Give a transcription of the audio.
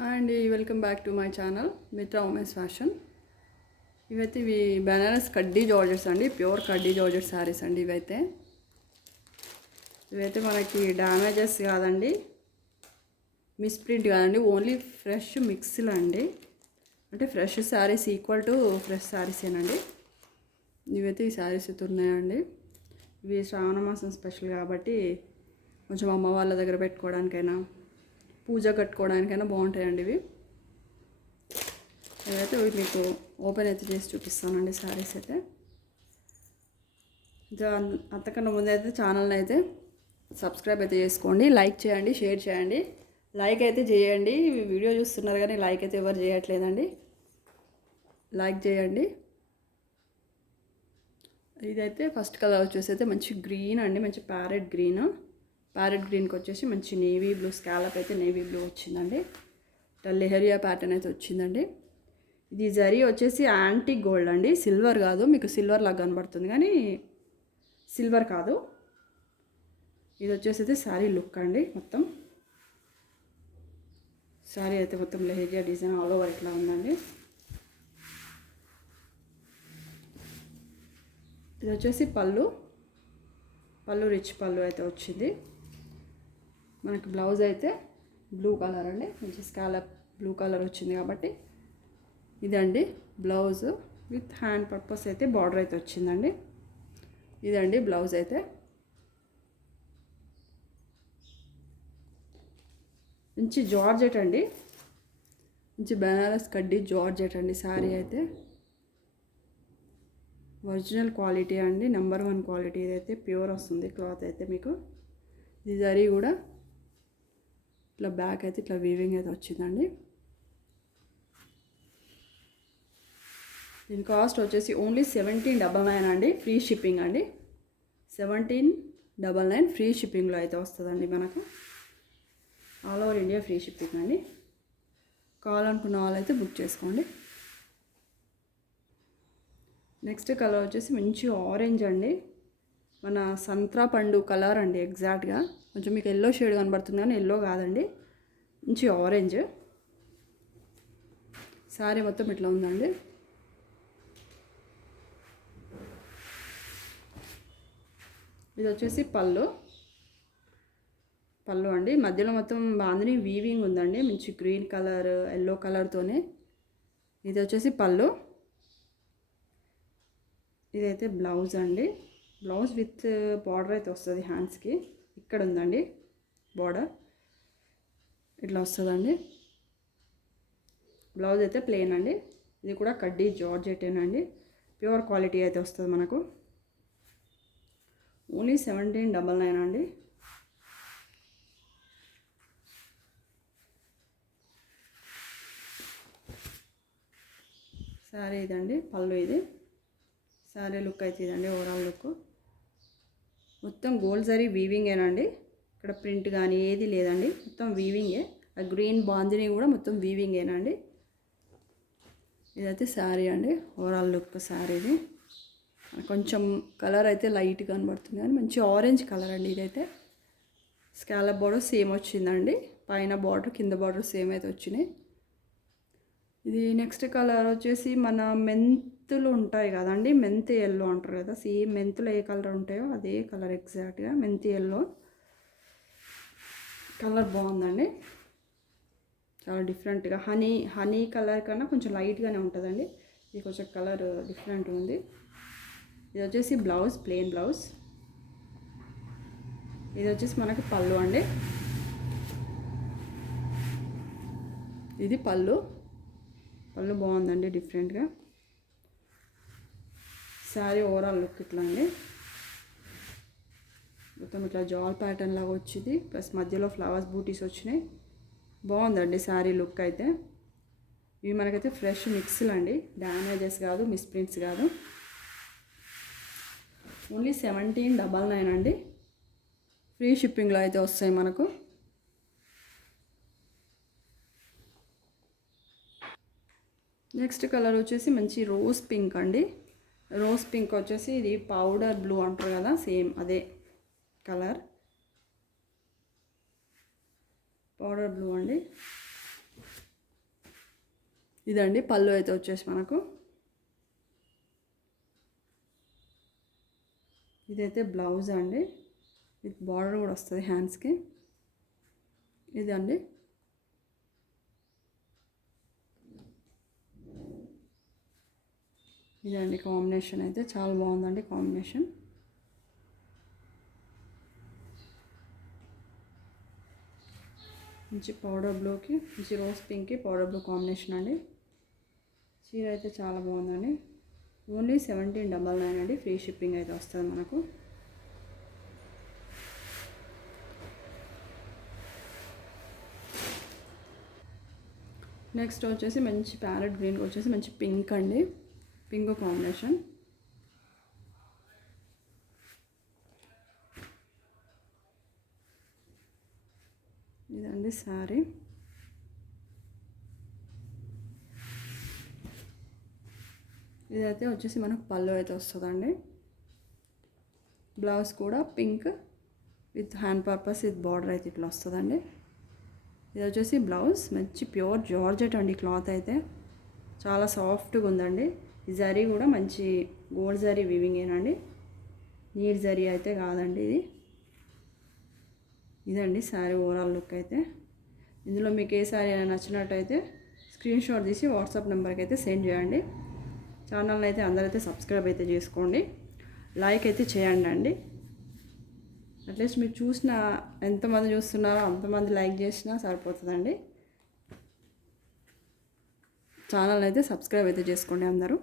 Hi అండి, welcome back to my channel మిత్ర Umesh fashion. ఇవైతే ఇవి బెనారస్ కడ్డీ జార్జెట్స్ అండి, ప్యూర్ కడ్డీ జార్జెట్ శారీస్ అండి. ఇవైతే మనకి డ్యామేజెస్ కాదండి, మిస్ప్రింట్ కాదండి, ఓన్లీ ఫ్రెష్ మిక్స్లు అండి. అంటే fresh sarees equal to fresh శారీసేనండి. ఇవైతే ఈ శారీస్ అయితే ఉన్నాయండి. ఇవి శ్రావణ మాసం స్పెషల్ కాబట్టి కొంచెం అమ్మ వాళ్ళ దగ్గర పెట్టుకోవడానికైనా పూజ కట్టుకోవడానికైనా బాగుంటాయండి ఇవి. ఇవైతే మీకు ఓపెన్ అయితే చేసి చూపిస్తానండి శారీస్ అయితే. అంతకన్నా ముందు అయితే ఛానల్ని అయితే సబ్స్క్రైబ్ అయితే చేసుకోండి, లైక్ చేయండి, షేర్ చేయండి. లైక్ అయితే చేయండి, వీడియో చూస్తున్నారు కానీ లైక్ అయితే ఎవరు చేయట్లేదండి. లైక్ చేయండి. ఇదైతే ఫస్ట్ కలర్ వచ్చేసి అయితే మంచి గ్రీన్ అండి, మంచి ప్యారెట్ గ్రీన్కి వచ్చేసి మంచి నేవీ బ్లూ స్కాలప్ అయితే నేవీ బ్లూ వచ్చిందండి. లెహరియా ప్యాటర్న్ అయితే వచ్చిందండి. ఇది జరీ వచ్చేసి యాంటిక్ గోల్డ్ అండి, సిల్వర్ కాదు. మీకు సిల్వర్ లాగా కనబడుతుంది కానీ సిల్వర్ కాదు. ఇది వచ్చేసి అయితే శారీ లుక్ అండి. మొత్తం శారీ అయితే మొత్తం లెహరియా డిజైన్ ఆల్ ఓవర్ ఇట్లా ఉందండి. ఇది వచ్చేసి పళ్ళు రిచ్ పళ్ళు అయితే వచ్చింది. మనకి బ్లౌజ్ అయితే బ్లూ కలర్ అండి, మంచి స్కాలప్ బ్లూ కలర్ వచ్చింది కాబట్టి ఇదండి బ్లౌజ్. విత్ హ్యాండ్ పర్పస్ అయితే బార్డర్ అయితే వచ్చిందండి. ఇదండి బ్లౌజ్ అయితే. మంచి జార్జెట్ అండి, మంచి బెనారస్ కడ్డీ జార్జెట్ అండి. శారీ అయితే ఒరిజినల్ క్వాలిటీ అండి, నెంబర్ 1 క్వాలిటీ. ఇదైతే ప్యూర్ వస్తుంది క్లాత్ అయితే మీకు. ఇది జరీ కూడా ఇట్లా బ్యాక్ అయితే ఇట్లా వీవింగ్ అయితే వచ్చిందండి. దీని కాస్ట్ వచ్చేసి ఓన్లీ 1799 అండి, ఫ్రీ షిప్పింగ్ అండి. 1799 ఫ్రీ షిప్పింగ్లో అయితే వస్తుందండి మనకు. All over India free shipping అండి. కావాలనుకున్న వాళ్ళైతే బుక్ చేసుకోండి. నెక్స్ట్ కలర్ వచ్చేసి మంచి ఆరెంజ్ అండి, మన సంత్రా పండు కలర్ అండి ఎగ్జాక్ట్గా. కొంచెం మీకు ఎల్లో షేడ్ కనబడుతుంది కానీ ఎల్లో కాదండి, మంచి ఆరెంజ్. శారీ మొత్తం ఇట్లా ఉందండి. ఇది వచ్చేసి పళ్ళు అండి. మధ్యలో మొత్తం బాందిని వీవింగ్ ఉందండి, మంచి గ్రీన్ కలర్ ఎల్లో కలర్తోనే. ఇది వచ్చేసి పళ్ళు. ఇదైతే బ్లౌజ్ అండి. బ్లౌజ్ విత్ బార్డర్ అయితే వస్తుంది హ్యాండ్స్కి. ఇక్కడ ఉందండి బార్డర్, ఇట్లా వస్తుందండి. బ్లౌజ్ అయితే ప్లెయిన్ అండి. ఇది కూడా కడ్డీ జార్జెటేనండి, ప్యూర్ క్వాలిటీ అయితే వస్తుంది మనకు. ఓన్లీ 1799 అండి. శారీ ఇదండి పళ్ళు. ఇది శారీ లుక్ అయితే ఇదండి, ఓవరాల్ లుక్. మొత్తం గోల్డ్ జరీ వీవింగేనండి, ఇక్కడ ప్రింట్ కానీ ఏది లేదండి, మొత్తం వీవింగే. ఆ గ్రీన్ బాందిని కూడా మొత్తం వీవింగేనండి. ఇదైతే శారీ అండి, ఓవరాల్ లుక్ శారీది. కొంచెం కలర్ అయితే లైట్గా కనబడుతుంది కానీ మంచి ఆరెంజ్ కలర్ అండి. ఇదైతే స్కాలప్ బార్డర్ సేమ్ వచ్చిందండి, పైన బార్డర్ కింద బార్డర్ సేమ్ అయితే వచ్చినాయి. ఇది నెక్స్ట్ కలర్ వచ్చేసి మన మెంతులు ఉంటాయి కదండి, మెంతి ఎల్లో అంటారు కదా, సేమ్ మెంతులు ఏ కలర్ ఉంటాయో అదే కలర్ ఎగ్జాక్ట్గా మెంతి ఎల్లో కలర్. బాగుందండి, చాలా డిఫరెంట్గా. హనీ కలర్ కన్నా కొంచెం లైట్గానే ఉంటుందండి. ఇది కొంచెం కలర్ డిఫరెంట్ ఉంది. ఇది వచ్చేసి బ్లౌజ్, ప్లెయిన్ బ్లౌజ్. ఇది వచ్చేసి మనకి పళ్ళు అండి. ఇది పళ్ళు బాగుందండి డిఫరెంట్గా. శారీ ఓవరాల్ లుక్ ఇట్లా అండి, మొత్తం ఇట్లా జాల్ ప్యాటర్న్ లాగా వచ్చింది, ప్లస్ మధ్యలో ఫ్లవర్స్ బూటీస్ వచ్చినాయి. బాగుందండి శారీ లుక్ అయితే. ఇవి మనకైతే ఫ్రెష్ మిక్స్లు అండి, డ్యామేజెస్ కాదు, మిస్ప్రింట్స్ కాదు. ఓన్లీ 1799 అండి, ఫ్రీ షిప్పింగ్లో అయితే వస్తాయి మనకు. నెక్స్ట్ కలర్ వచ్చేసి మంచి రోజ్ పింక్ అండి. రోజ్ పింక్ వచ్చేసి ఇది పౌడర్ బ్లూ అంటారు కదా, సేమ్ అదే కలర్. పౌడర్ బ్లూ అండి. ఇదండి పళ్ళు అయితే వచ్చేసి మనకు. ఇదైతే బ్లౌజ్ అండి, విత్ బార్డర్ కూడా వస్తుంది హ్యాండ్స్కి. ఇదండి ఇదండి కాంబినేషన్ అయితే చాలా బాగుందండి కాంబినేషన్. మంచి పౌడర్ బ్లూకి మంచి రోజ్ పింక్కి పౌడర్ బ్లూ కాంబినేషన్ అండి. చీర అయితే చాలా బాగుందండి. ఓన్లీ 1799 అండి, ఫ్రీ షిప్పింగ్ అయితే వస్తుంది మనకు. నెక్స్ట్ వచ్చేసి మంచి ప్యారెట్ గ్రీన్కి వచ్చేసి మంచి పింక్ అండి, పింక్ కాంబినేషన్. ఇదండి శారీ. ఇదైతే వచ్చేసి మనకు పళ్ళు అయితే వస్తుందండి. బ్లౌజ్ కూడా pink with hand purpose with border అయితే ఇట్లా వస్తుందండి. ఇది వచ్చేసి బ్లౌజ్. మంచి ప్యూర్ జార్జెట్ అండి క్లాత్ అయితే, చాలా సాఫ్ట్గా ఉందండి. ఈ జరీ కూడా మంచి గోల్డ్ జరీ వీవింగేనండి, నీట్ జరీ అయితే కాదండి ఇది. ఇదండి శారీ ఓవరాల్ లుక్ అయితే. ఇందులో మీకు ఏ శారీ అయినా నచ్చినట్టయితే స్క్రీన్ షాట్ తీసి వాట్సాప్ నెంబర్కి అయితే సెండ్ చేయండి. ఛానల్ని అయితే అందరైతే సబ్స్క్రైబ్ అయితే చేసుకోండి, లైక్ అయితే చేయండి అండి. అట్లీస్ట్ మీరు చూసిన ఎంతమంది చూస్తున్నారో అంతమంది లైక్ చేసినా సరిపోతుందండి. ఛానల్ అయితే సబ్స్క్రైబ్ అయితే చేసుకోండి అందరూ.